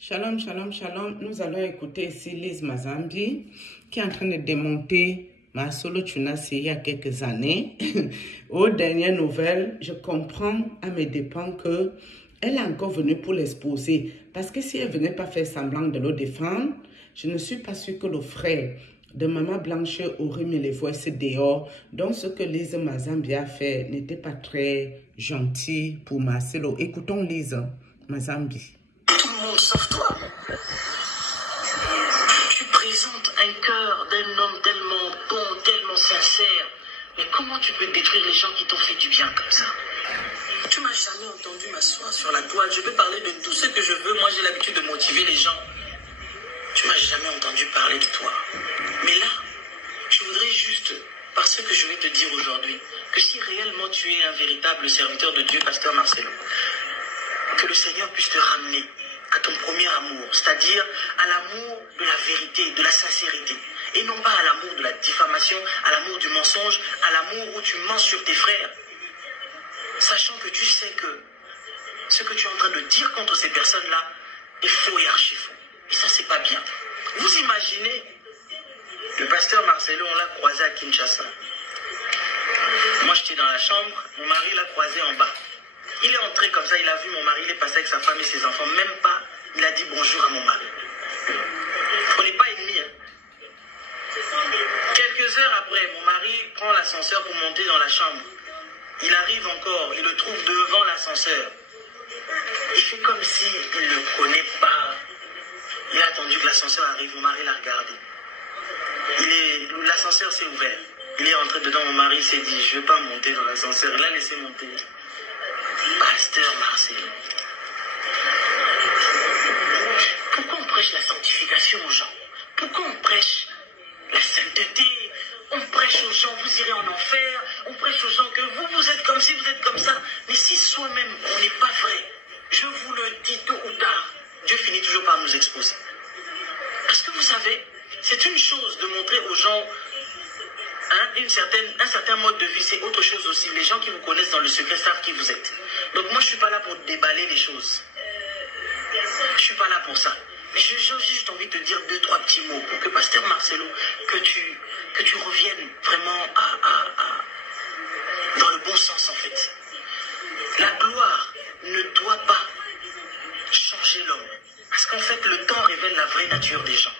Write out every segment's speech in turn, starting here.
Shalom, shalom, shalom. Nous allons écouter ici Lise Mazambi qui est en train de démonter ma solo Tunasi il y a quelques années. Aux dernières nouvelles, je comprends à mes dépens que elle est encore venue pour l'exposer. Parce que si elle ne venait pas faire semblant de le défendre, je ne suis pas sûre que le frère de Maman Blanche aurait mis les voix dehors. Donc ce que Lise Mazambi a fait n'était pas très gentil pour Marcelo. Écoutons Lise Mazambi. Tout le monde sauf toi. Tu présentes un cœur d'un homme tellement bon, tellement sincère. Mais comment tu peux détruire les gens qui t'ont fait du bien comme ça? Tu m'as jamais entendu m'asseoir sur la toile. Je peux parler de tout ce que je veux. Moi, j'ai l'habitude de motiver les gens. Tu m'as jamais entendu parler de toi. Mais là, je voudrais juste, par ce que je vais te dire aujourd'hui, que si réellement tu es un véritable serviteur de Dieu, Pasteur Marcelo, que le Seigneur puisse te ramener à ton premier amour, c'est-à-dire à l'amour de la vérité, de la sincérité, et non pas à l'amour de la diffamation, à l'amour du mensonge, à l'amour où tu mens sur tes frères, sachant que tu sais que ce que tu es en train de dire contre ces personnes-là est faux et archi-faux. Et ça, c'est pas bien. Vous imaginez, le pasteur Marcelo, on l'a croisé à Kinshasa. Moi, j'étais dans la chambre, mon mari l'a croisé en bas. Il est entré comme ça, il a vu mon mari, il est passé avec sa femme et ses enfants. Même pas, il a dit bonjour à mon mari. On n'est pas ennemis. Quelques heures après, mon mari prend l'ascenseur pour monter dans la chambre. Il arrive encore, il le trouve devant l'ascenseur. Il fait comme s'il ne le connaît pas. Il a attendu que l'ascenseur arrive, mon mari l'a regardé. L'ascenseur s'est ouvert. Il est entré dedans, mon mari s'est dit, je ne vais pas monter dans l'ascenseur. Il a laissé monter. Pasteur Marcelo, pourquoi on prêche la sanctification aux gens? Pourquoi on prêche la sainteté? On prêche aux gens, vous irez en enfer. On prêche aux gens que vous êtes comme ci, vous êtes comme ça. Mais si soi-même, on n'est pas vrai, je vous le dis tôt ou tard, Dieu finit toujours par nous exposer. Parce que vous savez, c'est une chose de montrer aux gens un certain mode de vie, c'est autre chose aussi. Les gens qui vous connaissent dans le secret savent qui vous êtes. Donc moi, je ne suis pas là pour déballer les choses. Je ne suis pas là pour ça. Mais j'ai juste envie de te dire 2-3 petits mots pour que Pasteur Marcelo, que tu reviennes vraiment dans le bon sens en fait. La gloire ne doit pas changer l'homme. Parce qu'en fait, le temps révèle la vraie nature des gens.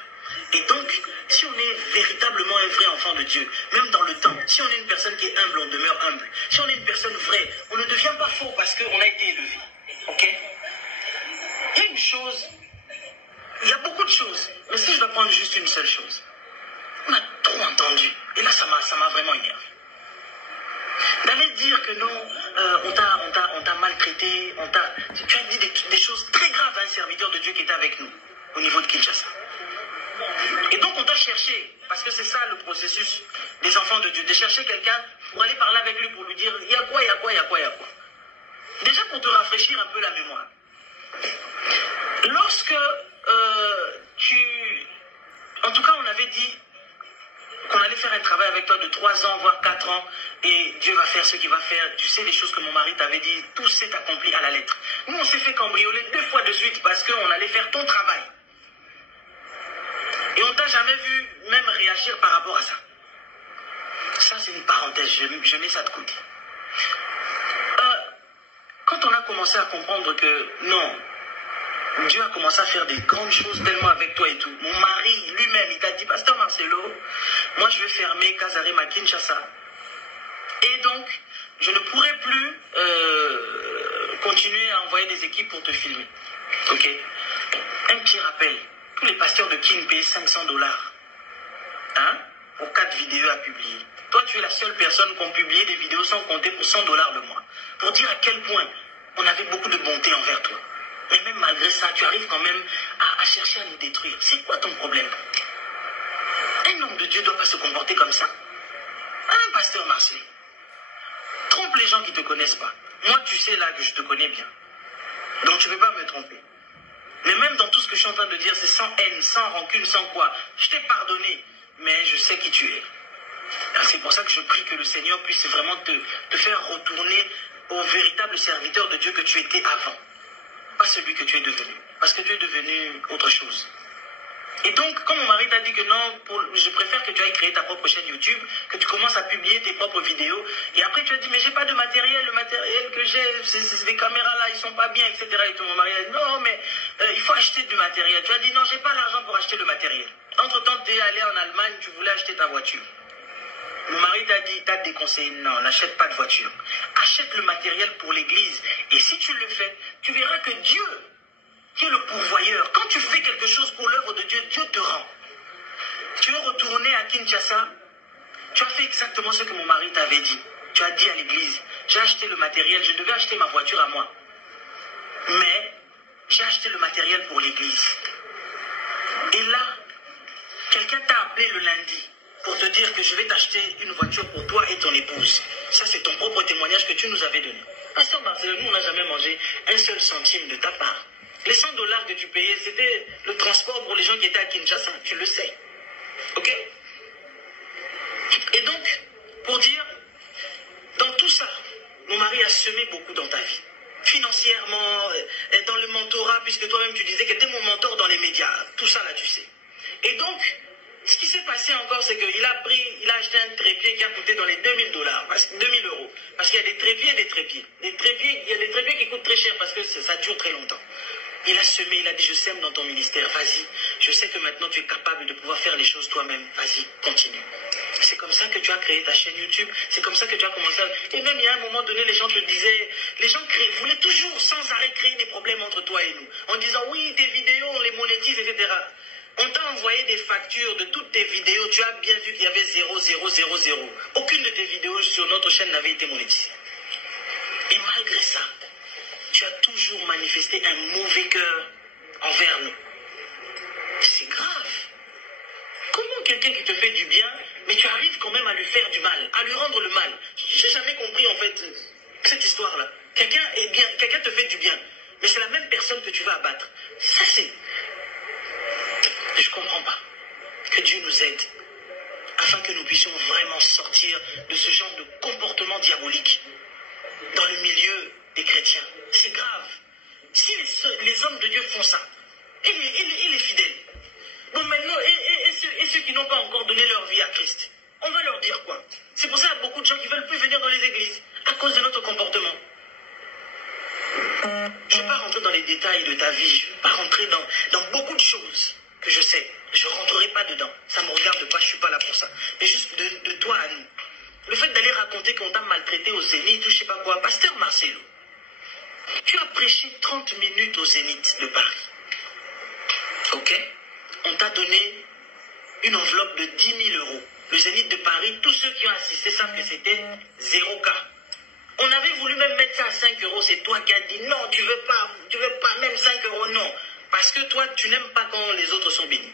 Et donc, si on est véritablement un vrai enfant de Dieu, même dans le temps, si on est une personne qui est humble, on demeure humble. Si on est une personne vraie, on ne devient pas faux parce qu'on a été élevé. Ok? Il y a une chose, il y a beaucoup de choses, mais si je dois prendre juste une seule chose, on a trop entendu. Et là, ça m'a vraiment énervé. D'aller dire que non, on t'a maltraité, tu as dit des choses très graves à un serviteur de Dieu qui était avec nous, au niveau de Kinshasa. Et donc on t'a cherché, parce que c'est ça le processus des enfants de Dieu, de chercher quelqu'un pour aller parler avec lui, pour lui dire, il y a quoi, il y a quoi, il y a quoi, il y a quoi. Déjà pour te rafraîchir un peu la mémoire. Lorsque en tout cas on avait dit qu'on allait faire un travail avec toi de 3 ans, voire 4 ans, et Dieu va faire ce qu'il va faire. Tu sais les choses que mon mari t'avait dit, tout s'est accompli à la lettre. Nous on s'est fait cambrioler 2 fois de suite parce qu'on allait faire ton travail. Et on t'a jamais vu même réagir par rapport à ça. Ça, c'est une parenthèse. Je mets ça de côté. Quand on a commencé à comprendre que non, Dieu a commencé à faire des grandes choses tellement avec toi et tout. Mon mari lui-même, il t'a dit, Pasteur Marcelo, moi je vais fermer Casarem à Kinshasa. Et donc, je ne pourrai plus continuer à envoyer des équipes pour te filmer. Ok? Un petit rappel. Tous les pasteurs de Kin payent $500 pour 4 vidéos à publier. Toi, tu es la seule personne qui a publié des vidéos sans compter pour $100 le mois. Pour dire à quel point on avait beaucoup de bonté envers toi. Mais même malgré ça, tu arrives quand même à chercher à nous détruire. C'est quoi ton problème? Un homme de Dieu ne doit pas se comporter comme ça. Un pasteur Marcelo. Trompe les gens qui ne te connaissent pas. Moi, tu sais là que je te connais bien. Donc, tu ne peux pas me tromper. Mais même dans tout ce que je suis en train de dire, c'est sans haine, sans rancune, sans quoi. Je t'ai pardonné, mais je sais qui tu es. C'est pour ça que je prie que le Seigneur puisse vraiment te faire retourner au véritable serviteur de Dieu que tu étais avant. Pas celui que tu es devenu. parce que tu es devenu autre chose. Et donc, quand mon mari t'a dit que non, je préfère que tu ailles créer ta propre chaîne YouTube, que tu commences à publier tes propres vidéos, et après tu as dit, mais j'ai pas de matériel, le matériel que j'ai, ces caméras-là, ils sont pas bien, etc. Et tout, mon mari a dit, non, mais il faut acheter du matériel. Tu as dit, non, j'ai pas l'argent pour acheter le matériel. Entre-temps, tu es allé en Allemagne, tu voulais acheter ta voiture. Mon mari t'a dit, t'a déconseillé, non, n'achète pas de voiture. Achète le matériel pour l'église. Et si tu le fais, tu verras que Dieu, qui est le pourvoyeur, quand tu fais quelque chose pour l'œuvre de Dieu, Dieu te rend. Tu es retourné à Kinshasa, tu as fait exactement ce que mon mari t'avait dit. Tu as dit à l'église, j'ai acheté le matériel, je devais acheter ma voiture à moi. Mais j'ai acheté le matériel pour l'église. Et là, quelqu'un t'a appelé le lundi pour te dire que je vais t'acheter une voiture pour toi et ton épouse. Ça, c'est ton propre témoignage que tu nous avais donné. Pasteur Marcel, nous, on n'a jamais mangé un seul centime de ta part. Les 100 $ que tu payais, c'était le transport pour les gens qui étaient à Kinshasa, tu le sais. Ok? Et donc, pour dire, dans tout ça, mon mari a semé beaucoup dans ta vie. Financièrement, dans le mentorat, puisque toi-même tu disais que tu étais mon mentor dans les médias. Tout ça là, tu sais. Et donc, ce qui s'est passé encore, c'est qu'il a acheté un trépied qui a coûté dans les 2000 $, 2000 €. Parce qu'il y a des trépieds et des trépieds. Il y a des trépieds qui coûtent très cher parce que ça dure très longtemps. Il a semé, il a dit, je sème dans ton ministère, vas-y. Je sais que maintenant tu es capable de pouvoir faire les choses toi-même. Vas-y, continue. C'est comme ça que tu as créé ta chaîne YouTube. C'est comme ça que tu as commencé à... Et même il y a un moment donné, les gens te disaient... Les gens voulaient toujours sans arrêt créer des problèmes entre toi et nous. En disant, oui, tes vidéos, on les monétise, etc. On t'a envoyé des factures de toutes tes vidéos. Tu as bien vu qu'il y avait 0, 0, 0, 0. Aucune de tes vidéos sur notre chaîne n'avait été monétisée. Et malgré ça, tu as toujours manifesté un mauvais cœur envers nous. C'est grave. Comment quelqu'un qui te fait du bien, mais tu arrives quand même à lui faire du mal, à lui rendre le mal? Je n'ai jamais compris en fait cette histoire-là. Quelqu'un te fait du bien, mais c'est la même personne que tu vas abattre. Ça c'est... Je ne comprends pas. Que Dieu nous aide, afin que nous puissions vraiment sortir de ce genre de comportement diabolique dans le milieu des chrétiens. C'est grave. Si les hommes de Dieu font ça, et les fidèles, bon maintenant, et ceux qui n'ont pas encore donné leur vie à Christ, on va leur dire quoi? C'est pour ça qu'il y a beaucoup de gens qui ne veulent plus venir dans les églises, à cause de notre comportement. Je ne vais pas rentrer dans les détails de ta vie, je ne vais pas rentrer dans beaucoup de choses que je sais. Je ne rentrerai pas dedans. Ça ne me regarde pas, je ne suis pas là pour ça. Mais juste de toi à nous. Le fait d'aller raconter qu'on t'a maltraité au Zénith ou je ne sais pas quoi. Pasteur Marcelo, tu as prêché 30 minutes au Zénith de Paris. Ok? On t'a donné une enveloppe de 10 000 €. Le Zénith de Paris, tous ceux qui ont assisté savent que c'était 0 cas. On avait voulu même mettre ça à 5 €. C'est toi qui as dit non, tu veux pas même 5 €, non. Parce que toi, tu n'aimes pas quand les autres sont bénis.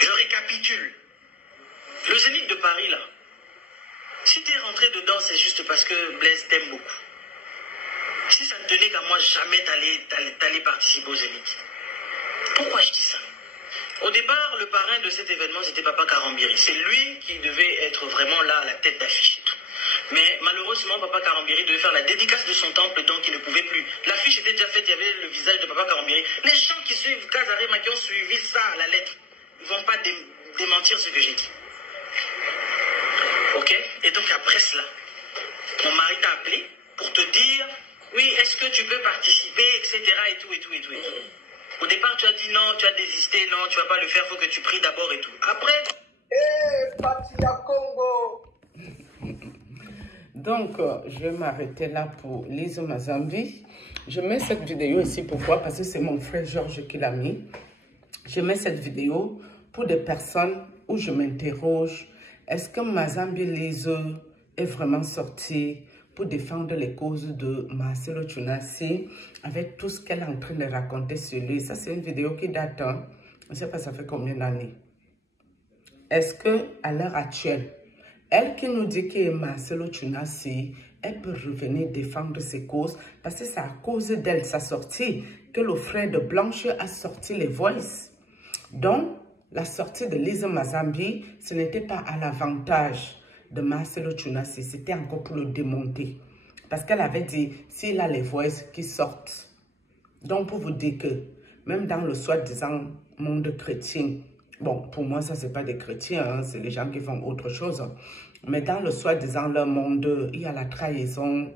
Je récapitule. Le Zénith de Paris, là, si tu es rentré dedans, c'est juste parce que Blaise t'aime beaucoup. Si ça ne tenait qu'à moi, jamais t'allais participer au Zénith. Pourquoi je dis ça? Au départ, le parrain de cet événement, c'était Papa Karambiri. C'est lui qui devait être vraiment là, à la tête d'affiche et tout. Mais malheureusement, Papa Karambiri devait faire la dédicace de son temple, donc il ne pouvait plus. L'affiche était déjà faite, il y avait le visage de Papa Karambiri. Les gens qui suivent Kazarema, qui ont suivi ça à la lettre, ils ne vont pas démentir ce que j'ai dit. Ok? Et donc après cela, mon mari t'a appelé pour te dire, oui, est-ce que tu peux participer, etc. et tout. Au départ, tu as dit non, tu as désisté, non, tu ne vas pas le faire, il faut que tu pries d'abord et tout. Après... Patia Congo. Donc, je vais m'arrêter là pour Lise Mazambi. Je mets cette vidéo ici, pourquoi? Parce que c'est mon frère Georges qui l'a mis. Je mets cette vidéo pour des personnes où je m'interroge. Est-ce que Mazambi Lise est vraiment sortie pour défendre les causes de Marcelo Tchounassi avec tout ce qu'elle est en train de raconter sur lui? Ça, c'est une vidéo qui date, hein? Je ne sais pas ça fait combien d'années. Est-ce qu'à l'heure actuelle, elle qui nous dit que Marcelo Tchounassi, elle peut revenir défendre ses causes parce que c'est à cause d'elle, sa sortie, que le frère de Blanche a sorti les Voice. Donc, la sortie de Lise Mazambi, ce n'était pas à l'avantage de Marcelo Tchounassi, c'était encore pour le démonter. Parce qu'elle avait dit, s'il a les Voice qui sortent, Donc, pour vous dire que même dans le soi-disant monde chrétien, bon, pour moi, ça, c'est pas des chrétiens, hein, c'est les gens qui font autre chose. Mais dans le soi-disant leur monde, il y a la trahison.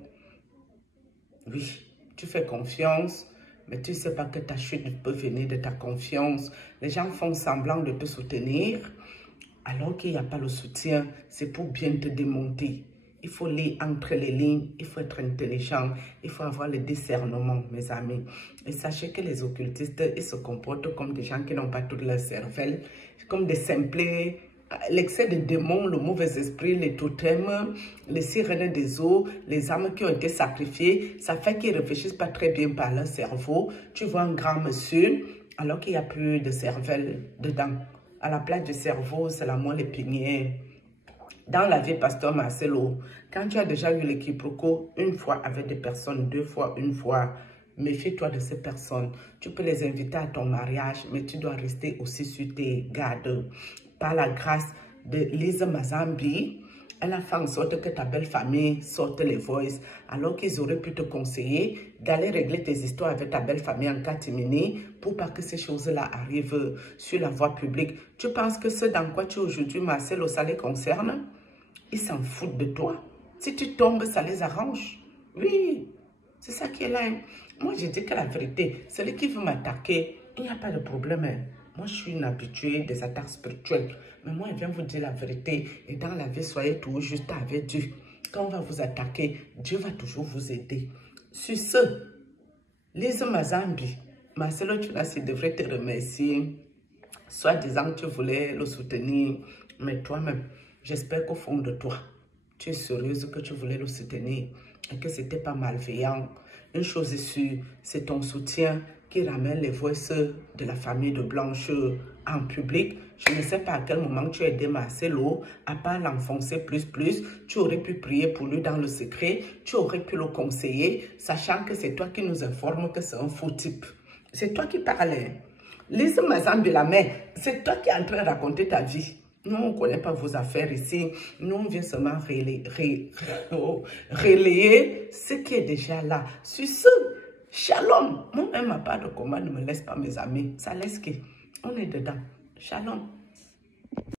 Oui, tu fais confiance, mais tu ne sais pas que ta chute peut venir de ta confiance. Les gens font semblant de te soutenir, alors qu'il n'y a pas le soutien. C'est pour bien te démonter. Il faut lire entre les lignes, il faut être intelligent, il faut avoir le discernement, mes amis. Et sachez que les occultistes, ils se comportent comme des gens qui n'ont pas toute leur cervelle, comme des simplets. L'excès de démons, le mauvais esprit, les totems, les sirènes des eaux, les âmes qui ont été sacrifiées, ça fait qu'ils ne réfléchissent pas très bien par leur cerveau. Tu vois un grand monsieur, alors qu'il n'y a plus de cervelle dedans. À la place du cerveau, c'est la moelle épinière. Dans la vie, Pasteur Marcelo, quand tu as déjà eu le quiproquo une fois avec des personnes, 2 fois, 1 fois, méfie-toi de ces personnes. Tu peux les inviter à ton mariage, mais tu dois rester aussi sur tes gardes. Par la grâce de Lise Mazambi, elle a fait en sorte que ta belle famille sorte les voices, alors qu'ils auraient pu te conseiller d'aller régler tes histoires avec ta belle famille en catimini pour pas que ces choses-là arrivent sur la voie publique. Tu penses que ce dans quoi tu es aujourd'hui, Marcelo, ça les concerne? Ils s'en foutent de toi. Si tu tombes, ça les arrange. Oui, c'est ça qui est là. Moi, je dis que la vérité, celui qui veut m'attaquer, il n'y a pas de problème. Moi, je suis une habituée des attaques spirituelles. Mais moi, je viens vous dire la vérité. Et dans la vie, soyez toujours juste avec Dieu. Quand on va vous attaquer, Dieu va toujours vous aider. Sur ce, Lise Mazambi, Marcelo Tchunassi devrait te remercier. Soit disant que tu voulais le soutenir, mais toi-même, j'espère qu'au fond de toi, tu es sérieuse que tu voulais le soutenir et que ce n'était pas malveillant. Une chose est sûre, c'est ton soutien qui ramène les voix de la famille de Blanche en public. Je ne sais pas à quel moment tu as aidé Marcelo, à part l'enfoncer plus. Tu aurais pu prier pour lui dans le secret, tu aurais pu le conseiller, sachant que c'est toi qui nous informe que c'est un faux type. C'est toi qui parlais. Lise Mazambi, la mère, c'est toi qui es en train de raconter ta vie. Nous, on ne connaît pas vos affaires ici. Nous, on vient seulement relayer ce qui est déjà là. Sur ce, shalom. Moi-même, ma part de combat ne me laisse pas, mes amis. Ça laisse qui? On est dedans. Shalom.